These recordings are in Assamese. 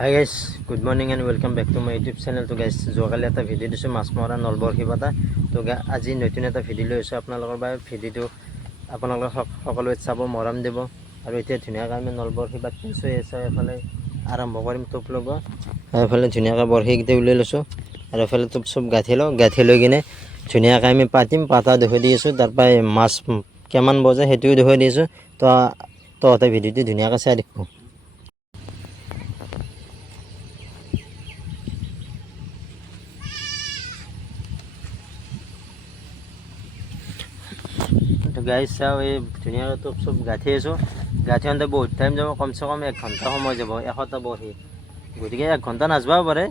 High guys, good morning and welcome back to my YouTube channel. তো গাইজ, যোৱাকালি এটা ভিডিঅ' দিছোঁ মাছ মৰা নলবৰশী পাতা। তো আজি নতুন এটা ভিডিঅ' লৈ আহিছোঁ আপোনালোকৰ বাবে। ভিডিঅ'টো আপোনালোকে সকলোৱে চাব, মৰম দিব। আৰু এতিয়া ধুনীয়াকৈ আমি নলবৰশী পাতি আছোঁ। এফালে আৰম্ভ কৰিম টোপ লগোৱা। এইফালে ধুনীয়াকৈ বৰশীকেইটা উলিয়াই লৈছোঁ আৰু এফালে টোপ চব গাঁঠি লওঁ। গাঁঠি লৈ কিনে ধুনীয়াকৈ আমি পাতিম। পাতা দেখুৱাই দি আছোঁ, তাৰপৰা মাছ কিমান বজে সেইটোও দেখুৱাই দি আছোঁ। তো তহঁতে ভিডিঅ'টো ধুনীয়াকৈ চাই দেখোঁ। তো গাইজ চাওঁ, এই ধুনীয়াকৈ টোপ চব গাঁঠি আছোঁ। গাঁঠি আনতে বহুত টাইম যাব, কমচে কম 1 ঘণ্টা সময় যাব 100টা বৰশী। গতিকে 1 ঘণ্টা নাযাবও পাৰে।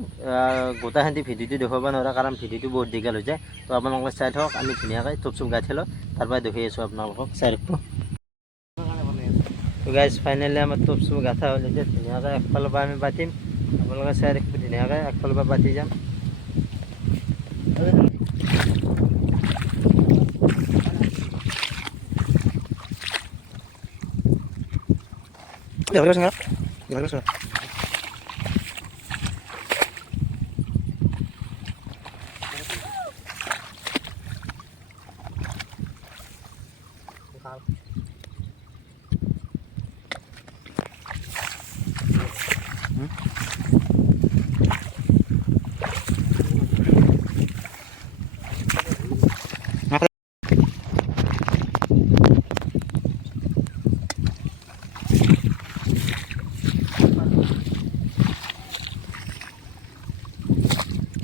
গোটেইখিনি ভিডিঅ'টো দেখুৱাব নোৱাৰে, কাৰণ ভিডিঅ'টো বহুত দীঘল হৈ যায়। তো আপোনালোকে চাই থাকক, আমি ধুনীয়াকৈ টোপ চব গাঁঠি লওঁ, তাৰপৰা দেখুৱাই আছোঁ আপোনালোকক। চাই থাকক। তো গাইজ ফাইনেলি আমাৰ টোপ চব গাঁঠা হ'ল। এতিয়া ধুনীয়াকৈ একফালৰ পৰা আমি পাতিম, আপোনালোকে চাই থাকিব। ধুনীয়াকৈ একফালৰ পৰা পাতি যাম।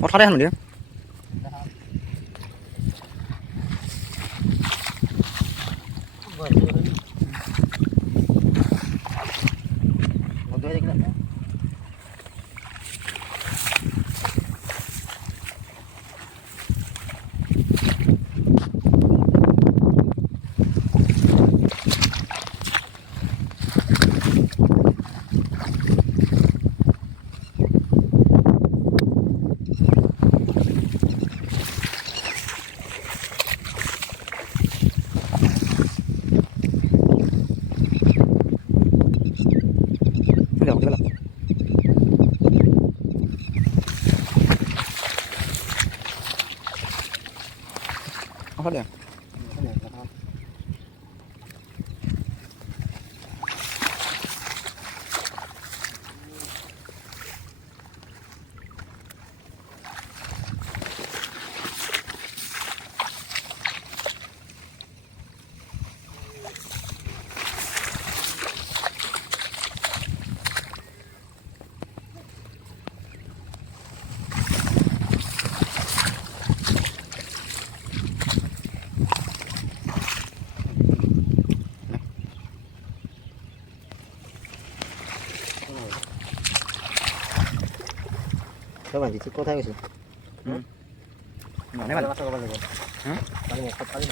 Otra vez, ¿no? Apa dia? Coba di cikgu tahu sih. Mana mana? Masuk ke balik. Paling cepat paling.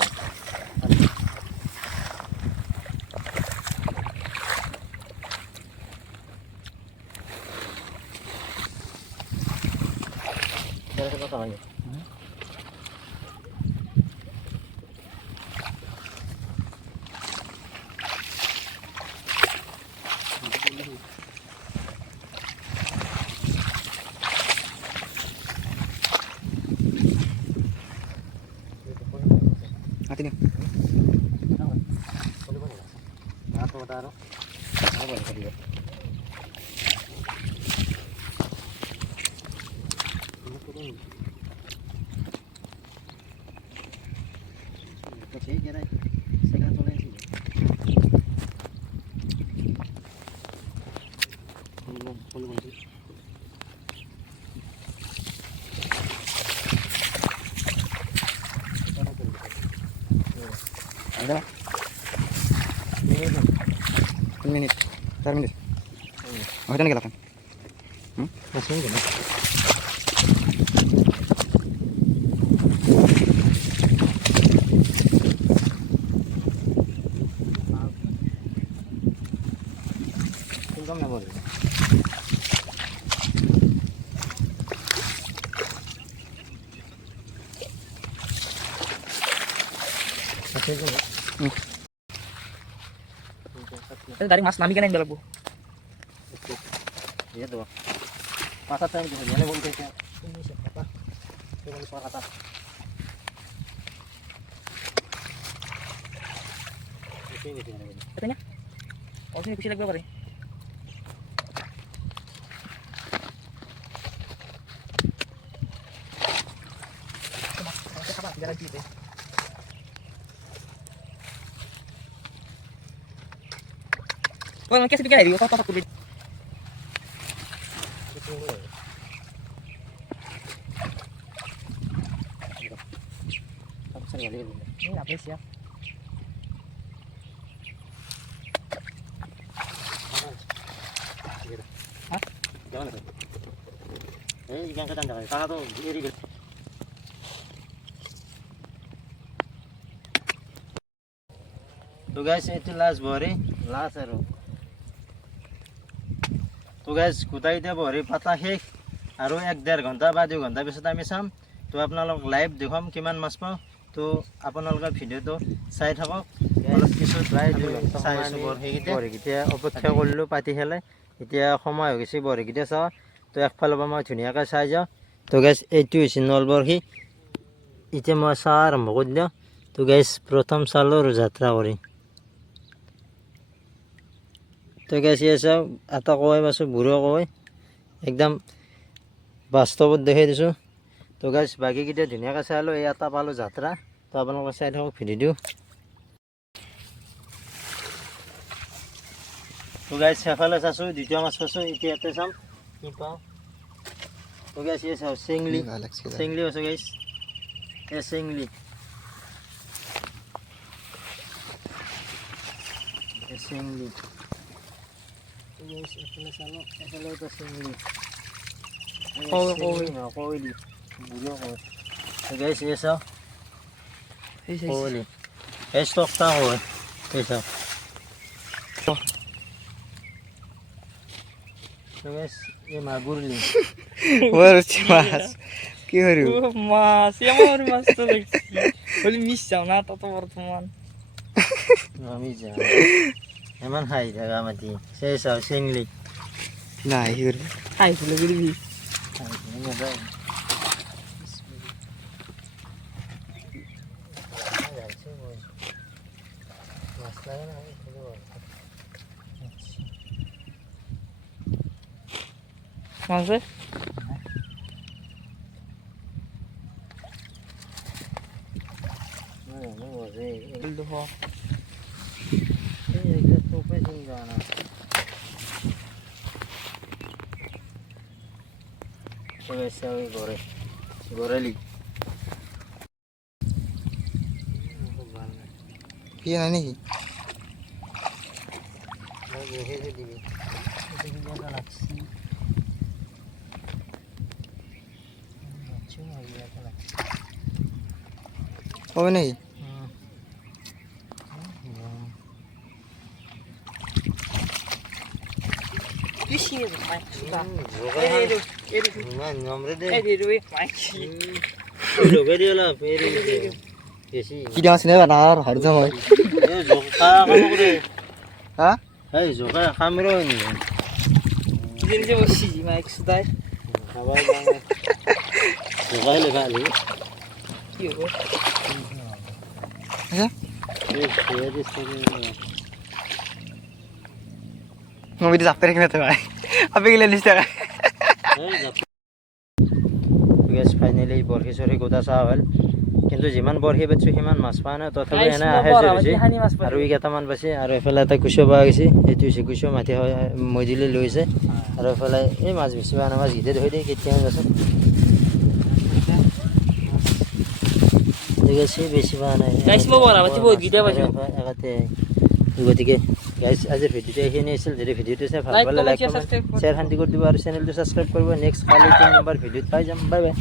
Dari kota lagi. Hati nih. Aku taruh. Apa boleh tadi? Kecil kira. Saya kan tulen sih. Belum sih. Ada lah. 1 menit. 4 menit. Oh, itu nih kan? Masih enggak? Tinggal nggak boleh. Masih enggak? Itu dari Mas Nami kan yang dalam bu. Iya tuh. Masa time kita boleh boleh kita. Ini siapa? Kita suara kata. Ini dia. Katanya. Oh, sini kusi lagi berapa nih? Jalan gitu. Oh, ngekes pikir dari apa apa kulit. Ini apa sih ya? Hah? Jangan itu. Ikan ketan jangan. Sana tuh iri gitu. तो गैस ये लास्ट भरी लास्ट है तो गैस कुदाई दे भरी पाता शेष और 1-1.5 घंटा बा 2 घंटा पिছত आमी चाम तो आपनालोक लाइव देखाम किमान माछ पाওঁ तो आपनालोকে ভিডিওটো চাই থাকক অলপ কিছু প্ৰায় 2 ঘন্টা চাই আছো বৰহিকিটা অপেক্ষা কৰিলো পাতি হেলে এতিয়া সময় হৈ গৈছে বৰহিকিটা চাওঁ তো একফালৰ পৰা মই ধুনীয়াকৈ চাই যাওঁ তো গেছ এইটো হৈছে নলবৰহি এতিয়া মই চাহ আৰম্ভ কৰি দিওঁ তো গেছ প্ৰথম চালোঁ আৰু যাত্ৰা কৰি তো গেছ ইয়ে চাওঁ এটা কয় পাছোঁ বুঢ়ো কয় একদম বাস্তৱত দেখাই দিছোঁ তো গেছ বাকীকেইটা ধুনীয়াকৈ চালোঁ এই এটা পালোঁ যাত্ৰা তো আপোনালোকে চাই থাকক ভিডিঅ'টো তো গেছ সেইফালে চাইছোঁ দ্বিতীয় মাছ পাইছোঁ এতিয়া ইয়াতে চাম কি পাওঁ তো গেছ ইয়ে চাওঁ চেংলি চেংলি পাইছোঁ গেছ এই চেংলি চেংলি এফালে চালোঁ এফালে এটা চেংলি কইলি বুঢ়ো কয় গেছ ইয়ে চাওঁ কইলি এই ষ্টকটা হয় এই চাওঁ তো গেছ এই মাগুৰলি Baru mas. Kiri. Mas, yang mau mas tuh lagi. Boleh misal nata tuh teman. আমি যাওঁ ইমান হাই জাগা মাতি সেই চাওঁ চেংলি Nah, kiri. Hai, boleh gini. Mas, dulu ho. গোরেলি Iya nih. Oh nih. Di sini tuh, Mas. Kita masih nih benar harus sama. Hah? Jadi dia masih di mic sudah. Iya, bro. Ya? Mau video sampai ke mana tuh? Apa yang lihat Instagram? Gas finally বৰশী চৰশী গোটা চাহ হ'ল কিন্তু যিমান বৰশী পাইছোঁ সিমান মাছ পোৱা নাই তথাপি এনে আহে আৰু কেইটামান পাইছে আৰু এফালে এটা কুচিও পোৱা গৈছে এইটো হৈছে কুচিও মাটি হয় মজিলে লৈছে আৰু এফালে এই মাছ বেছি পোৱা নাই মাছ গীতে ধৰি দিয়ে কেতিয়াবা পাছত ঠিক আছে বেছি পোৱা নাই Guys, mau bola, berarti buat gede apa sih? একাতে গতিকে গাইজ আজিৰ ভিডিঅ'টো এইখিনি আছিল যদি ভিডিঅ'টো চাই ভাল Like, পালে comment, like share, comment subscribe. Share শান্তি কৰি দিব আৰু চেনেলটো ছাবস্ক্ৰাইব কৰিব নেক্সট কালি 3 নম্বৰ ভিডিঅ'ত পাই যাম বাই বাই